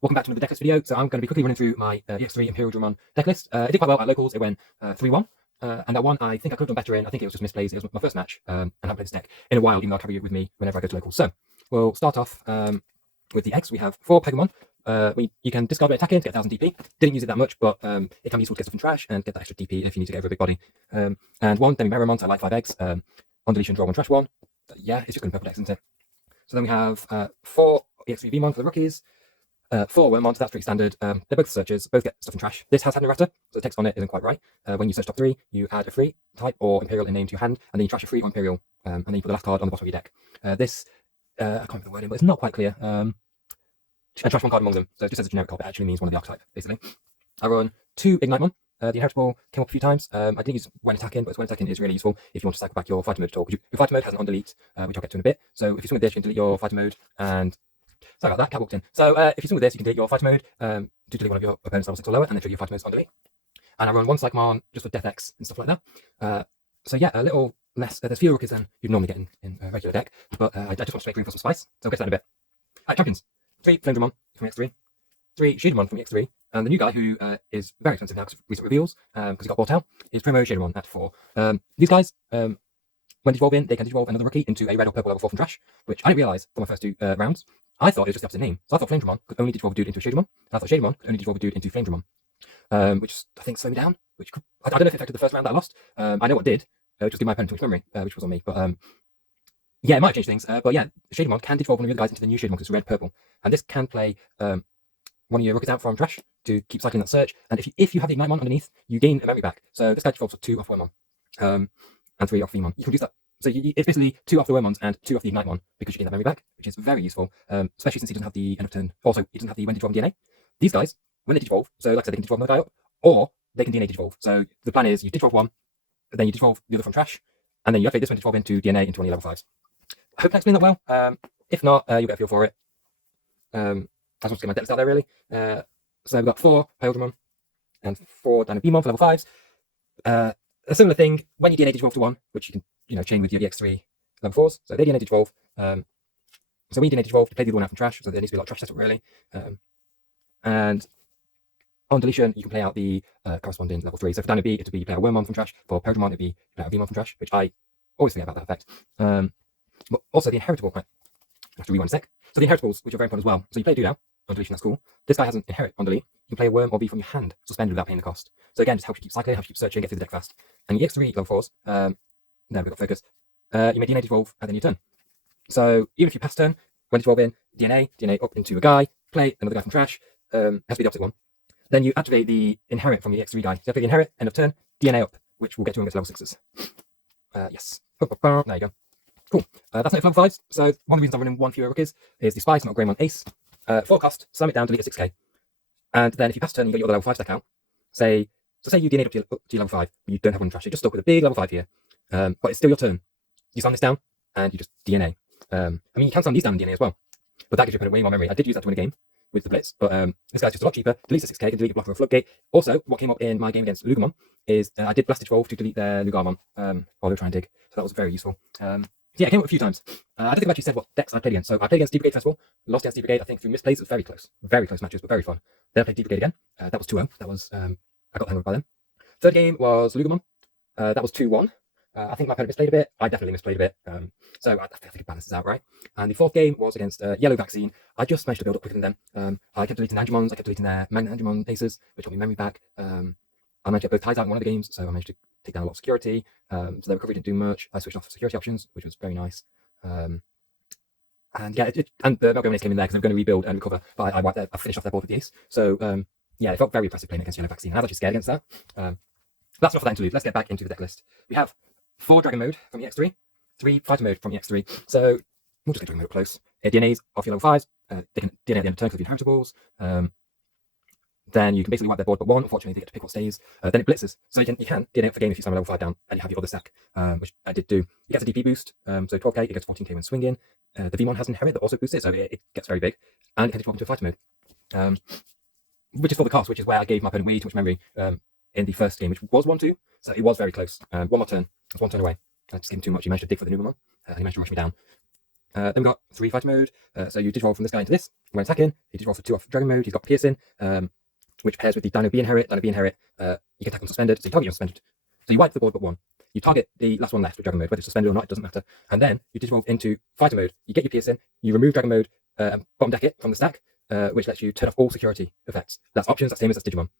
Welcome back to another decklist video. So I'm going to be quickly running through my EX3 Imperialdramon decklist. It did quite well at locals. It went 3-1. And that one I think I could have done better in. I think it was just misplays. It was my first match, and I haven't played this deck in a while, even though I carry it with me whenever I go to locals. So we'll start off with the X. We have 4 Pegamon. You can discard it attacking to get 1000 DP. Didn't use it that much, but it can be useful to get stuff from trash and get that extra DP if you need to get over a big body. And 1 numemon, so I like 5 eggs. On deletion, draw 1, trash 1. Yeah, it's just going to purple decks, isn't it? So then we have 4 EX3 Vmon for the rookies. 4 Wormmon, so that's pretty standard. They're both searchers, both get stuff from trash. This has had an errata, so the text on it isn't quite right. When you search top 3, you add a free type or Imperial in name to your hand, and then you trash a free or Imperial, and then you put the last card on the bottom of your deck. I can't remember the wording, but it's not quite clear. And trash 1 card among them, so just as a generic card, it actually means one of the archetype, basically. I run 2 Ignitemon. The Inheritable came up a few times. I didn't use when attacking, but when attacking is really useful if you want to cycle back your fighter mode at all. Your fighter mode has an on-delete, which I'll get to in a bit. So if you swing with this, you can delete your fighter mode and... Sorry about that, cat walked in. So if you swing with this, you can delete your fighter mode to delete one of your opponent's level 6 or lower, and then trigger your fighter modes on delete. And I run 1 Psychomon just for Death X and stuff like that. So yeah, a little less, there's fewer rookies than you'd normally get in a regular deck, but I just want to make room for some spice, so I'll get to that in a bit. Alright, champions. 3 Flamedramon from X3, 3 Shadowmon from X3, and the new guy who is very expensive now because of recent reveals, because he got bought out, is Primo Shadowmon at 4. These guys, when digivolving, they can digivolve another rookie into a red or purple level 4 from trash, which I didn't realise for my first 2 rounds. I thought it was just the opposite name. So I thought Flamedramon could only digivolve a dude into a Shadowmon. I thought Shadowmon could only digivolve a dude into Flamedramon, which I think slowed me down. Which I don't know if it affected the first round that I lost. I know what did, which was give my opponent too much memory, which was on me. But yeah, it might have changed things. But yeah, Shadowmon can digivolve one of the other guys into the new Shadowmon because it's red purple, and this can play one of your rookies out from trash to keep cycling that search. And if you have the Ignitemon underneath, you gain a memory back. So this guy defaults for 2 off Wormmon, and 3 off Vmon. You can use that. So it's basically 2 off the Wormmons and 2 off the Ignitemon because you gain that memory back, which is very useful, especially since he doesn't have the end of turn. Also, he doesn't have the when digivolve DNA. These guys, when they digivolve, so like I said, they can digivolve another guy up, or they can DNA digivolve. So the plan is you digivolve 1, then you digivolve the other from trash, and then you activate this one digivolve into DNA into one of your level 5s. I hope I explained that well. If not, you'll get a feel for it. I just want to get my decks out there really. So we've got 4 Imperialdramon and 4 Numemon for level 5s. A similar thing when you DNA digivolve to 1, which you can chain with your EX3 level 4s. So they DNA digivolve. So when you DNA digivolve, you play the other one out from trash. So there needs to be a lot of trash setup really. And on deletion, you can play out the corresponding level 3. So for B, it would be play a Wormmon from trash. For Imperialdramon, it would be play out a Vmon from trash, which I always forget about that effect. But also the Inheritable, right? I have to rewind a sec. So the Inheritables, which are very important as well. So you play a dude out on deletion, that's cool. This guy has an Inherit on delete. You can play a Worm or V from your hand, suspended without paying the cost. So again, just helps you keep cycling, helps you keep searching, get through the deck fast. And your EX3 level 4s, there we've got focus. You may DNA digivolve at the new turn. So even if you pass turn, when digivolving, DNA up into a guy, play another guy from trash, has to be the opposite one. Then you activate the Inherit from the EX3 guy. So you activate the Inherit, end of turn, DNA up, which will get you against level 6s. Yes. There you go. Cool. That's it for level 5s. So one of the reasons I'm running 1 fewer rookies is the Spice, not Greymon Ace. 4 cost, slam it down, delete a 6k. And then if you pass turn, you get your other level 5 stack out. Say you DNA up to your level 5, but you don't have one trash. You're just stuck with a big level 5 here. But it's still your turn. You slam this down, and you just DNA. I mean, you can slam these down in DNA as well. But that gives you way more memory. I did use that to win a game with the Blitz, but this guy's just a lot cheaper. Deletes a 6k, can delete a blocker or a floodgate. Also, what came up in my game against Lugamon is I did Blast Digivolve to delete their Lugarmon while they were trying to dig. So that was very useful. Yeah, it came up a few times. I don't think I've actually said what decks I played against. So I played against Deep Brigade Festival, lost against Deep Brigade, I think through misplays. It was very close matches, but very fun. Then I played Deep Brigade again. That was 2-0. That was, I got the hang of it by then. Third game was Lugamon. That was 2-1. I think my opponent misplayed a bit. I definitely misplayed a bit. So I think it balances out, right? And the 4th game was against Yellow Vaccine. I just managed to build up quicker than them. I kept deleting Angemons, I kept deleting their Magnet Angemon aces, which got me memory back. I managed to get both ties out in one of the games, so I managed to take down a lot of security. So their recovery didn't do much. I switched off security options, which was very nice. And yeah, and the Melgome Ace came in there because they were going to rebuild and recover, but I finished off their board with the ace. So yeah, it felt very impressive playing against Yellow Vaccine. I was actually scared against that. That's enough for that interlude. Let's get back into the deck list. We have 4 Dragon Mode from EX3, 3 Fighter Mode from EX3. So we'll just get Dragon Mode up close. DNAs off your level 5s. They can DNA at the end of turn because of the Inheritables. Then you can basically wipe their board but 1. Unfortunately, they get to pick what stays. Then it blitzes. So you can DNA up for game if you slam a level 5 down and you have your other stack, which I did do. It gets a DP boost, so 12k, it gets 14k when swinging. The Vmon has Inherit that also boosts it, so it gets very big. And it can digivolve into a Fighter Mode, which is for the cost, which is where I gave my opponent way too much memory in the first game, which was 1-2. So it was very close. 1 more turn. It was 1 turn away. I just gave him too much. He managed to dig for the Numemon, and he managed to rush me down. Then we've got 3 fighter mode. So you digivolve from this guy into this. When attacking, you digivolve for 2 off dragon mode. He's got piercing, which pairs with the Dino B inherit. Dino B inherit, you can attack on suspended, so you target your suspended. So you wipe the board but 1. You target the last one left with dragon mode, whether it's suspended or not, it doesn't matter. And then you digivolve into fighter mode. You get your piercing, you remove dragon mode, and bottom deck it from the stack, which lets you turn off all security effects. That's options, that's same as that's Digimon.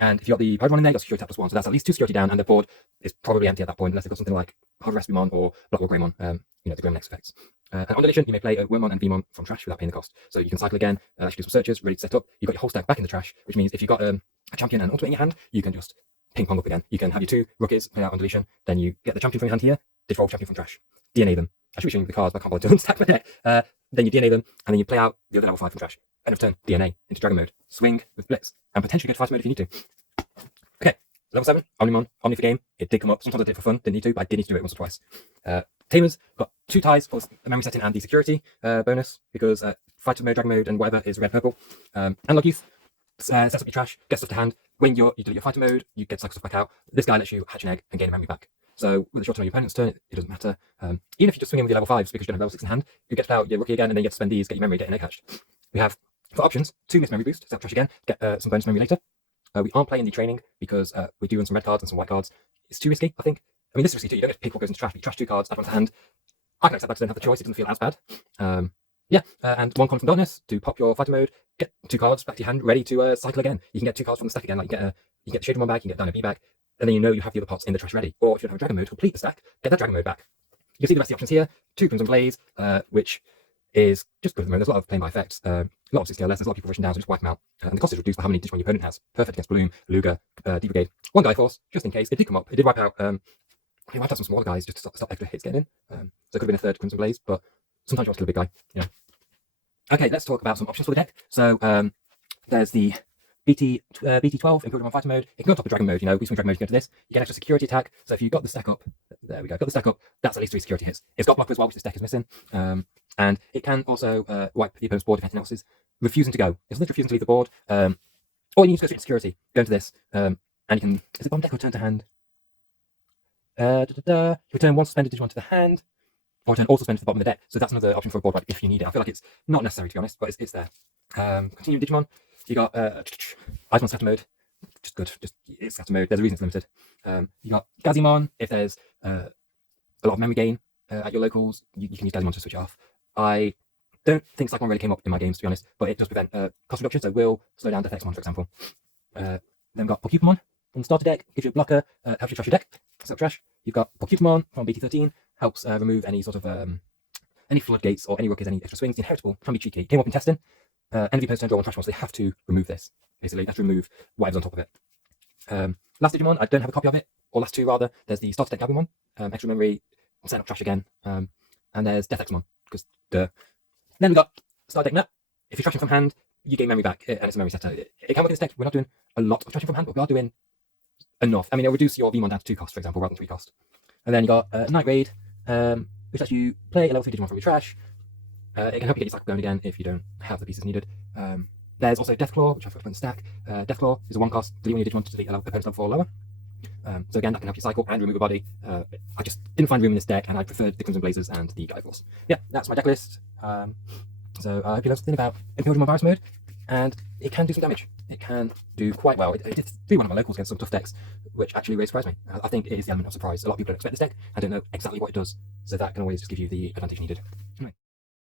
And if you've got the Imperialdramon in there, you've got security tap +1, so that's at least 2 security down, and the board is probably empty at that point, unless they've got something like Hard Respimon or Blockwood Greymon, the Grim Next effects. And on deletion, you may play a Wormmon and Vmon from trash without paying the cost. So you can cycle again, actually do some searches, ready to set up. You've got your whole stack back in the trash, which means if you've got a champion and ultimate in your hand, you can just ping pong up again. You can have your 2 rookies play out on deletion, then you get the champion from your hand here, digivolve champion from trash, DNA them. I should be showing you the cards, but I can't bother to unstack my deck. Then you DNA them, and then you play out the other level 5 from trash. End of turn, DNA into dragon mode, swing with blitz, and potentially go to fighter mode if you need to. Okay, level 7, Omnimon, Omni for game. It did come up. Sometimes I did it for fun, didn't need to, but I did need to do it once or twice. Tamers got 2 ties for the memory setting and the security bonus, because fighter mode, dragon mode, and whatever is red, purple. Analog Youth sets up your trash, gets stuff to hand. When you delete your fighter mode, you get cycle stuff back out. This guy lets you hatch an egg and gain a memory back. So with a short turn on your opponent's turn, it doesn't matter. Even if you just swing in with your level 5s because you don't have level 6 in hand, you get out your rookie again, and then you get to spend these, get your memory, get an egg hatched. We have, for options, 2 miss memory boost, set up trash again, get some bonus memory later. We aren't playing the training because we do run some red cards and some white cards. It's too risky, I think. I mean, this is risky too. You don't get to pick what goes into trash, but you trash 2 cards, add one to hand. I can accept that because I don't have the choice. It doesn't feel as bad. And 1 coin from darkness to pop your fighter mode, get 2 cards back to your hand, ready to cycle again. You can get 2 cards from the stack again. Like you get the Shaded One back, you can get Dino B back, and then you know you have the other pots in the trash ready. Or if you don't have a dragon mode, complete the stack, get that dragon mode back. You can see the rest of the options here. 2 Crimson Blaze, which is just good at the moment. There's a lot of playing by effects. A lot of 60 or less. There's a lot of people rushing down, so just wipe them out. And the cost is reduced by how many Digimon your opponent has. Perfect against Bloom, Luger, D-Brigade. 1 Guy Force, just in case. It did come up. It did wipe out. It wiped out some smaller guys just to stop extra hits getting in. So it could have been a 3rd Crimson Blaze, but sometimes you want to kill a big guy. Yeah. Okay, let's talk about some options for the deck. So there's the BT12 Imperialdramon fighter mode. It can go on top of dragon mode. We swing dragon mode, you go to this. You get extra security attack. So if you've got the stack up, there we go, got the stack up, that's at least 3 security hits. It's got block as well, which this deck is missing. And it can also wipe the opponent's board if anything else is refusing to go. It's literally refusing to leave the board. Or you need to go straight to security. Go into this. And you can, is it bottom deck or return to hand? You return 1 suspended Digimon to the hand, or return all suspended to the bottom of the deck. So that's another option for a board wipe if you need it. I feel like it's not necessary, to be honest, but it's there. Continue Digimon. You got Itemon scatter mode, just good, just it's scatter mode. There's a reason it's limited. You got Gazimon. If there's a lot of memory gain at your locals, you can use Gazimon to switch it off. I don't think Cyclone really came up in my games, to be honest, but it does prevent cost reduction, so will slow down Death X-Mon, for example. Then we've got Pokemon on the starter deck, gives you a blocker, helps you trash your deck, set up trash. You've got Pokemon from BT13, helps remove any sort of any floodgates or any rookies, any extra swings. The inheritable can be cheeky. Came up in testing. Envy opponents turn draw 1 trash one, so they have to remove this. Basically, they have to remove whatever's on top of it. Last Digimon, I don't have a copy of it, or last 2 rather. There's the starter deck Gabumon, extra memory, I'm setting up trash again, and there's Death X-Mon, because duh. Then we got starter deck Nut. If you're trashing from hand, you gain memory back, and it's a memory setter. It can work in this deck. We're not doing a lot of trashing from hand, but we are doing enough. I mean, it'll reduce your Vmon down to 2 cost, for example, rather than 3 cost. And then you got Night Raid, which lets you play a level 3 Digimon from your trash. It can help you get your cycle going again if you don't have the pieces needed. There's also Deathclaw, which I've got to put in the stack. Deathclaw is a 1 cost, delete when you Digimon to delete a opponent's level 4 or lower. So again, that can help you cycle and remove a body. I just didn't find room in this deck, and I preferred the Crimson Blazers and the Guy Force. Yeah, that's my deck list. So I hope you learned something about Imperialdramon Virus Mode, and it can do some damage. It can do quite well. It did 3-1 of my locals against some tough decks, which actually really surprised me. I think it is the element of surprise. A lot of people don't expect this deck. I don't know exactly what it does, so that can always just give you the advantage needed.